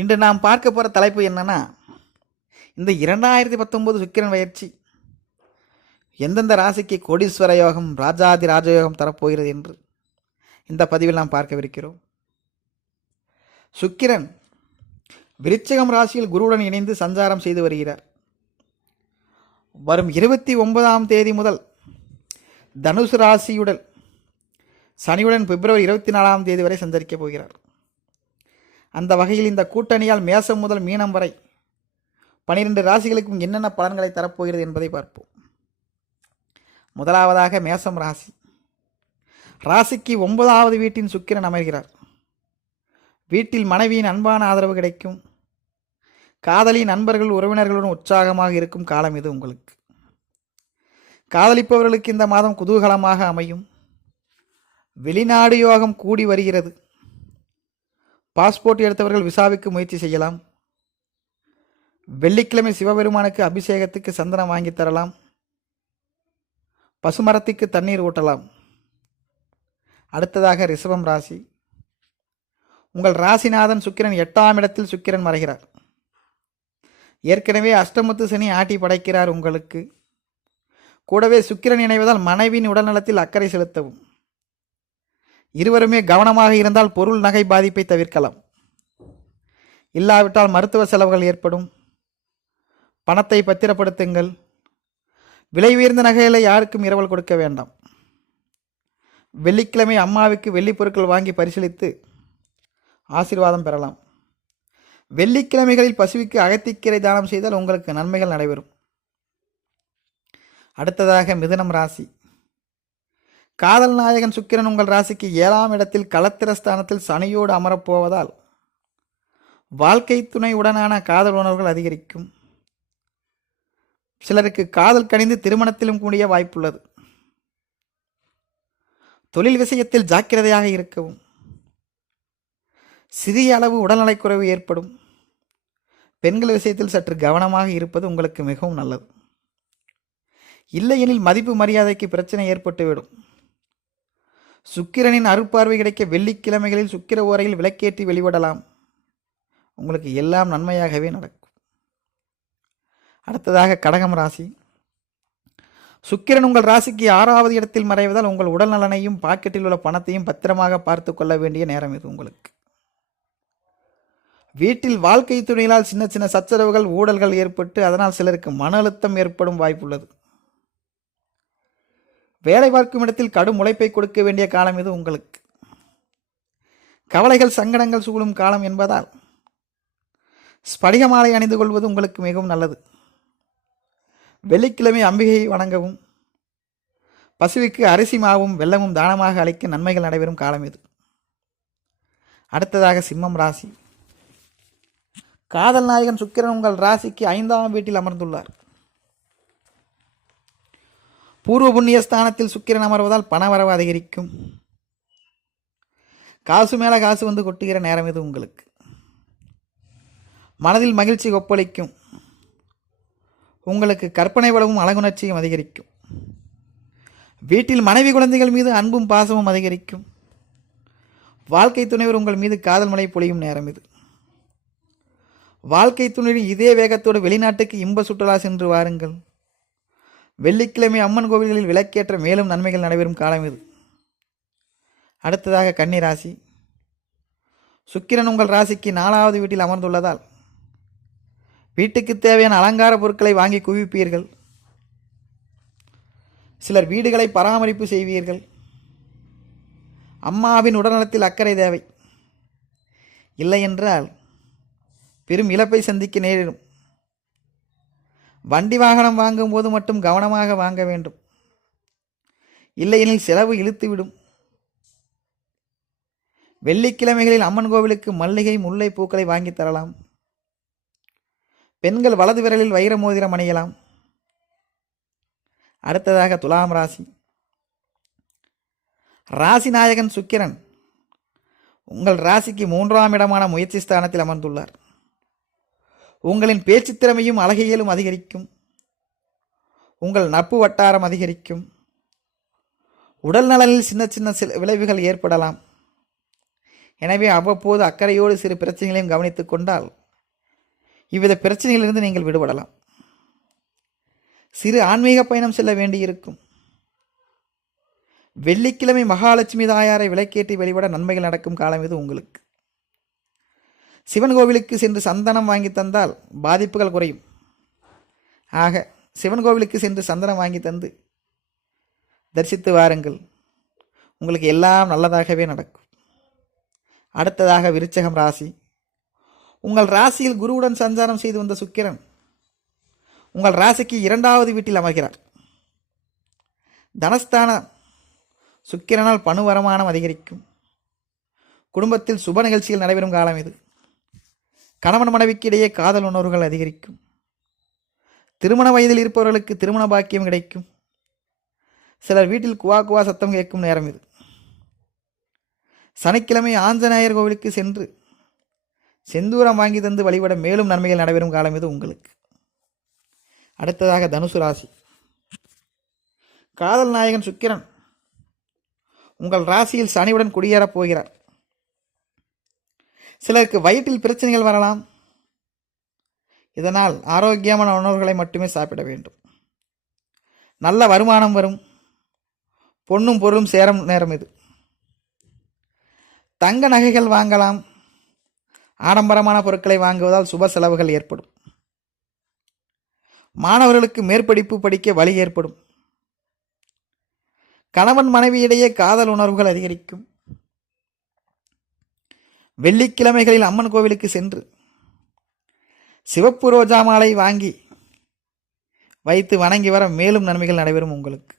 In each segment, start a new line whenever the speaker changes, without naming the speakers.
இன்று நாம் பார்க்க போகிற தலைப்பு என்னென்னா இந்த இரண்டாயிரத்தி பத்தொம்போது சுக்கிரன் பயிற்சி. எந்தெந்த ராசிக்கு கோடீஸ்வர யோகம் ராஜாதி ராஜயோகம் தரப்போகிறது என்று இந்த பதிவில் நாம் பார்க்கவிருக்கிறோம். சுக்கிரன் விருச்சகம் ராசியில் குருவுடன் இணைந்து சஞ்சாரம் செய்து வருகிறார். வரும் இருபத்தி ஒன்பதாம் தேதி முதல் தனுசு ராசியுடன் சனியுடன் பிப்ரவரி இருபத்தி நாலாம் தேதி வரை சஞ்சரிக்கப் போகிறார். அந்த வகையில் இந்த கூட்டணியால் மேசம் முதல் மீனம் வரை பனிரெண்டு ராசிகளுக்கும் என்னென்ன பலன்களை தரப்போகிறது என்பதை பார்ப்போம். முதலாவதாக மேசம் ராசி. ராசிக்கு ஒன்பதாவது வீட்டின் சுக்கிரன் அமர்கிறார். வீட்டில் மனைவியின் அன்பான ஆதரவு கிடைக்கும். காதலி நண்பர்கள் உறவினர்களுடன் உற்சாகமாக இருக்கும் காலம் இது உங்களுக்கு. காதலிப்பவர்களுக்கு இந்த மாதம் குதூகலமாக அமையும். வெளிநாடு யோகம் கூடி வருகிறது. பாஸ்போர்ட் எடுத்தவர்கள் விசாவுக்கு முயற்சி செய்யலாம். வெள்ளிக்கிழமை சிவபெருமானுக்கு அபிஷேகத்துக்கு சந்தனம் வாங்கி தரலாம். பசுமரத்துக்கு தண்ணீர் ஊட்டலாம். அடுத்ததாக ரிஷபம் ராசி. உங்கள் ராசிநாதன் சுக்கிரன் எட்டாம் இடத்தில் சுக்கிரன் மறைகிறார். ஏற்கனவே அஷ்டமத்து சனி ஆட்டி படைக்கிறார் உங்களுக்கு. கூடவே சுக்கிரன் இணைவதால் மனைவியின் உடல்நலத்தில் அக்கறை செலுத்தவும். இருவருமே கவனமாக இருந்தால் பொருள் நகை பாதிப்பை தவிர்க்கலாம். இல்லாவிட்டால் மருத்துவ செலவுகள் ஏற்படும். பணத்தை பத்திரப்படுத்துங்கள். விலை உயர்ந்த நகைகளை யாருக்கும் இரவல் கொடுக்க வேண்டாம். வெள்ளிக்கிழமை அம்மாவுக்கு வெள்ளிப் பொருட்கள் வாங்கி பரிசீலித்து ஆசீர்வாதம் பெறலாம். வெள்ளிக்கிழமைகளில் பசுவிக்கு அகத்திக்கீரை தானம் செய்தால் உங்களுக்கு நன்மைகள் நடைபெறும். அடுத்ததாக மிதுனம் ராசி. காதல் நாயகன் சுக்கிரன் உங்கள் ராசிக்கு ஏழாம் இடத்தில் களத்திரஸ்தானத்தில் சனியோடு அமரப்போவதால் வாழ்க்கை துணை உடனான காதல் உணர்வுகள் அதிகரிக்கும். சிலருக்கு காதல் கணிந்து திருமணத்திலும் கூடிய வாய்ப்புள்ளது. தொழில் விஷயத்தில் ஜாக்கிரதையாக இருக்கவும். சிறிய அளவு உடல்நலைக்குறைவு ஏற்படும். பெண்கள் விஷயத்தில் சற்று கவனமாக இருப்பது உங்களுக்கு மிகவும் நல்லது. இல்லையெனில் மதிப்பு மரியாதைக்கு பிரச்சனை ஏற்பட்டுவிடும். சுக்கிரனின் அருட்பார்வை கிடைக்க வெள்ளிக்கிழமைகளில் சுக்கிர ஓரையில் விளக்கேற்றி வெளிவிடலாம். உங்களுக்கு எல்லாம் நன்மையாகவே நடக்கும். அடுத்ததாக கடகம் ராசி. சுக்கிரன் உங்கள் ராசிக்கு ஆறாவது இடத்தில் மறைவதால் உங்கள் உடல் நலனையும் பாக்கெட்டில் உள்ள பணத்தையும் பத்திரமாக பார்த்து கொள்ள வேண்டிய நேரம் இது உங்களுக்கு. வீட்டில் வாழ்க்கை துணையினால் சின்ன சின்ன சச்சரவுகள் ஊழல்கள் ஏற்பட்டு அதனால் சிலருக்கு மன அழுத்தம் ஏற்படும் வாய்ப்புள்ளது வேலை பார்க்கும் இடத்தில் கடும் உழைப்பை கொடுக்க வேண்டிய காலம் இது உங்களுக்கு. கவலைகள் சங்கடங்கள் சூழும் காலம் என்பதால் ஸ்படிக மாலை அணிந்து கொள்வது உங்களுக்கு மிகவும் நல்லது. வெள்ளிக்கிழமை அம்பிகையை வணங்கவும் பசுவிக்கு அரிசி மாவும் வெள்ளமும் தானமாக அளிக்க நன்மைகள் நடைபெறும் காலம் இது. அடுத்ததாக சிம்மம் ராசி. காதல் நாயகன் சுக்கிரன் உங்கள் ராசிக்கு ஐந்தாம் வீட்டில் அமர்ந்துள்ளார். பூர்வ புண்ணிய ஸ்தானத்தில் சுக்கிரன் அமர்வதால் பணவரவு அதிகரிக்கும். காசு மேலே காசு வந்து கொட்டுகிற நேரம் இது உங்களுக்கு. மனதில் மகிழ்ச்சி கொப்பளிக்கும். உங்களுக்கு கற்பனை வளமும் அழகுணர்ச்சியும் அதிகரிக்கும். வீட்டில் மனைவி குழந்தைகள் மீது அன்பும் பாசமும் அதிகரிக்கும். வாழ்க்கை துணைவர் உங்கள் மீது காதல் மழை பொழியும் நேரம் இது. வாழ்க்கை துணையின் இதே வேகத்தோடு வெளிநாட்டுக்கு இன்ப சுற்றுலா சென்று வாருங்கள். வெள்ளிக்கிழமை அம்மன் கோவில்களில் விளக்கேற்ற மேலும் நன்மைகள் நடைபெறும் காலம் இது. அடுத்ததாக கன்னி ராசி. சுக்கிரன் உங்கள் ராசிக்கு நாலாவது வீட்டில் அமர்ந்துள்ளதால் வீட்டுக்கு தேவையான அலங்கார பொருட்களை வாங்கி குவிப்பீர்கள். சிலர் வீடுகளை பராமரிப்பு செய்வீர்கள். அம்மாவின் உடல்நலத்தில் அக்கறை தேவை. இல்லையென்றால் பெரும் இழப்பை சந்திக்க நேரிடும். வண்டி வாகனம் வாங்கும் போது மட்டும் கவனமாக வாங்க வேண்டும். இல்லையெனில் செலவு இழுத்துவிடும் வெள்ளிக்கிழமைகளில் அம்மன் கோவிலுக்கு மல்லிகை முல்லை பூக்களை வாங்கித் தரலாம். பெண்கள் வலது விரலில் வைர மோதிரம் அணியலாம். அடுத்ததாக துலாம் ராசி. ராசி நாயகன் சுக்கிரன் உங்கள் ராசிக்கு மூன்றாம் இடமான முயற்சி ஸ்தானத்தில் அமர்ந்துள்ளார். உங்களின் பேச்சு திறமையும் அழகியலும் அதிகரிக்கும். உங்கள் நட்பு வட்டாரம் அதிகரிக்கும். உடல் நலனில் சின்ன சின்ன சில விளைவுகள் ஏற்படலாம். எனவே அவ்வப்போது அக்கறையோடு சிறு பிரச்சனைகளையும் கவனித்துக் கொண்டால் இவ்வித பிரச்சனைகளிலிருந்து நீங்கள் விடுபடலாம். சிறு ஆன்மீக பயணம் செல்ல வேண்டியிருக்கும். வெள்ளிக்கிழமை மகாலட்சுமி தாயாரை விளக்கேற்றி வழிபட நன்மைகள் நடக்கும் காலம் இது உங்களுக்கு. சிவன் கோவிலுக்கு சென்று சந்தனம் வாங்கி தந்தால் பாதிப்புகள் குறையும். ஆக சிவன் கோவிலுக்கு சென்று சந்தனம் வாங்கி தந்து தரிசித்து வாருங்கள். உங்களுக்கு எல்லாம் நல்லதாகவே நடக்கும். அடுத்ததாக விருச்சகம் ராசி. உங்கள் ராசியில் குருவுடன் சஞ்சாரம் செய்து வந்த சுக்கிரன் உங்கள் ராசிக்கு இரண்டாவது வீட்டில் அமர்கிறார். தனஸ்தான சுக்கிரனால் பணு வருமானம் அதிகரிக்கும். குடும்பத்தில் சுப நிகழ்ச்சிகள் நடைபெறும் காலம் இது. கணவன் மனைவிக்கு இடையே காதல் உணர்வுகள் அதிகரிக்கும். திருமண வயதில் இருப்பவர்களுக்கு திருமண பாக்கியம் கிடைக்கும். சிலர் வீட்டில் குவா குவா சத்தம் கேட்கும் நேரம் இது. சனிக்கிழமை ஆஞ்சநேயர் கோவிலுக்கு சென்று செந்தூரம் வாங்கி தந்து வழிபட மேலும் நன்மைகள் நடைபெறும் காலம் இது உங்களுக்கு. அடுத்ததாக தனுசு ராசி. காதல் நாயகன் சுக்கிரன் உங்கள் ராசியில் சனியுடன் குடியேறப் போகிறார். சிலருக்கு வயிற்றில் பிரச்சனைகள் வரலாம். இதனால் ஆரோக்கியமான உணவுகளை மட்டுமே சாப்பிட வேண்டும். நல்ல வருமானம் வரும். பொண்ணும் பொருளும் சேரும் நேரம் இது. தங்க நகைகள் வாங்கலாம். ஆடம்பரமான பொருட்களை வாங்குவதால் சுப செலவுகள் ஏற்படும். மாணவர்களுக்கு மேற்படிப்பு படிக்க வழி ஏற்படும். கணவன் மனைவியிடையே காதல் உணர்வுகள் அதிகரிக்கும். வெள்ளிக்கிழமைகளில் அம்மன் கோவிலுக்கு சென்று சிவப்பு ரோஜா மாலை வாங்கி வைத்து வணங்கி வர மேலும் நன்மைகள் நடைபெறும் உங்களுக்கு.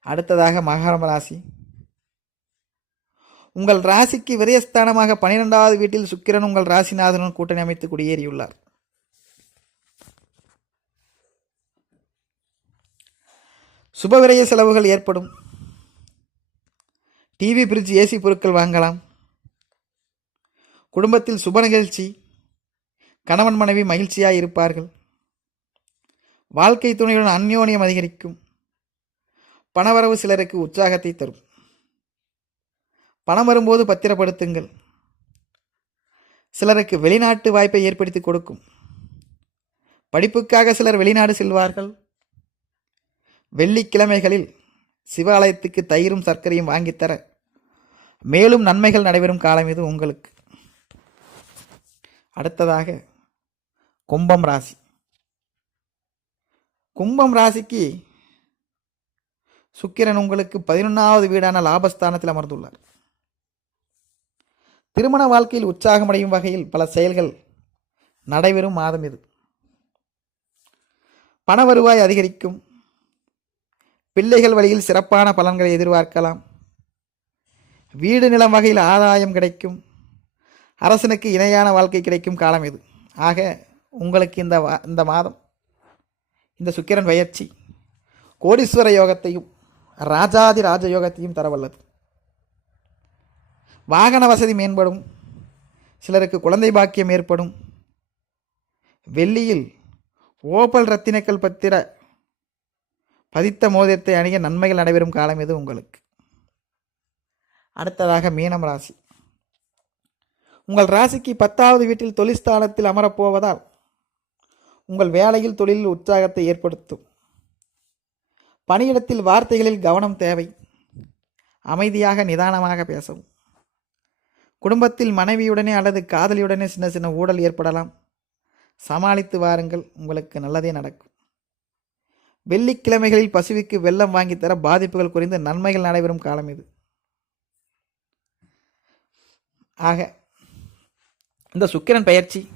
அடுத்ததாக மகாரம ராசி. உங்கள் ராசிக்கு விரயஸ்தானமாக பனிரெண்டாவது வீட்டில் சுக்கிரன் உங்கள் ராசிநாதனுடன் கூட்டணி அமைத்து குடியேறியுள்ளார். சுப விரய செலவுகள் ஏற்படும். டிவி பிரிட்ஜ் ஏசி பொருட்கள் வாங்கலாம். குடும்பத்தில் சுப நிகழ்ச்சி. கணவன் மனைவி மகிழ்ச்சியாக இருப்பார்கள். வாழ்க்கை துணையுடன் அந்யோன்யம் அதிகரிக்கும். பணவரவு சிலருக்கு உற்சாகத்தை தரும். பணம் வரும்போது பத்திரப்படுத்துங்கள். சிலருக்கு வெளிநாட்டு வாய்ப்பை ஏற்படுத்தி கொடுக்கும். படிப்புக்காக சிலர் வெளிநாடு செல்வார்கள். வெள்ளிக்கிழமைகளில் சிவாலயத்துக்கு தயிரும் சர்க்கரையும் வாங்கித்தர மேலும் நன்மைகள் நடைபெறும் காலம் இது உங்களுக்கு. அடுத்ததாக கும்பம் ராசி. கும்பம் ராசிக்கு சுக்கிரன் உங்களுக்கு பதினொன்றாவது வீடான லாபஸ்தானத்தில் அமர்ந்துள்ளார். திருமண வாழ்க்கையில் உற்சாகமடையும் வகையில் பல செயல்கள் நடைபெறும் மாதம் இது. பண வருவாய் அதிகரிக்கும். பிள்ளைகள் வழியில் சிறப்பான பலன்களை எதிர்பார்க்கலாம். வீடு நிலம் வகையில் ஆதாயம் கிடைக்கும். அரசனுக்கு இணையான வாழ்க்கை கிடைக்கும் காலம் இது. ஆக உங்களுக்கு இந்த இந்த மாதம் இந்த சுக்கிரன் பயிற்சி கோடீஸ்வர யோகத்தையும் ராஜாதி ராஜ யோகத்தையும் தரவல்லது வாகன வசதி மேம்படும். சிலருக்கு குழந்தை பாக்கியம் ஏற்படும். வெள்ளியில் ஓப்பல் ரத்தினக்கல் பத்திர பதித்த மோதிரத்தை அணிய நன்மைகள் நடைபெறும் காலம் இது உங்களுக்கு. அடுத்ததாக மீனம் ராசி. உங்கள் ராசிக்கு பத்தாவது வீட்டில் தொழிற்ஸ்தானத்தில் அமரப்போவதால் உங்கள் வேலையில் தொழிலில் உற்சாகத்தை ஏற்படுத்தும். பணியிடத்தில் வார்த்தைகளில் கவனம் தேவை. அமைதியாக நிதானமாக பேசவும். குடும்பத்தில் மனைவியுடனே அல்லது காதலியுடனே சின்ன சின்ன ஊழல் ஏற்படலாம். சமாளித்து வாருங்கள் உங்களுக்கு நல்லதே நடக்கும். வெள்ளிக்கிழமைகளில் பசுவிக்கு வெள்ளம் வாங்கி தர பாதிப்புகள் குறைந்து நன்மைகள் நடைபெறும் காலம் இது. ஆக இந்த சுக்கிரன் பயிற்சி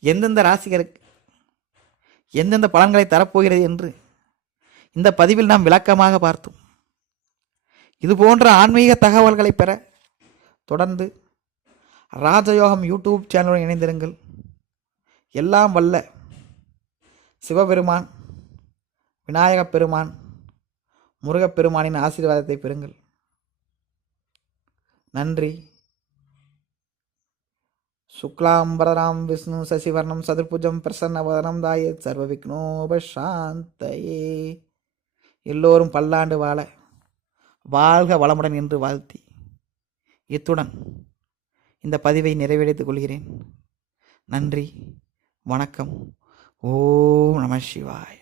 எந்தெந்த ராசிகருக்கு எந்தெந்த பலன்களை தரப்போகிறது என்று இந்த பதிவில் நாம் விளக்கமாக பார்த்தோம். இது போன்ற ஆன்மீக தகவல்களை பெற தொடர்ந்து ராஜயோகம் யூடியூப் சேனலுடன் இணைந்திருங்கள். எல்லாம் வல்ல சிவபெருமான் விநாயகப் பெருமான் முருகப்பெருமானின் ஆசீர்வாதத்தை பெறுங்கள். நன்றி. சுக்லாம்பரராம் விஷ்ணு சசிவர்ணம் சதுர்புஜம் பிரசன்னவதனம் தாயத் சர்வ விக்னோபசாந்தயே எல்லோரும் பல்லாண்டு வாழ வாழ்க வளமுடன் என்று வாழ்த்தி. இத்துடன் இந்த பதிவை நிறைவேற்றிக் கொள்கிறேன். நன்றி வணக்கம். ஓம் நம சிவாய்.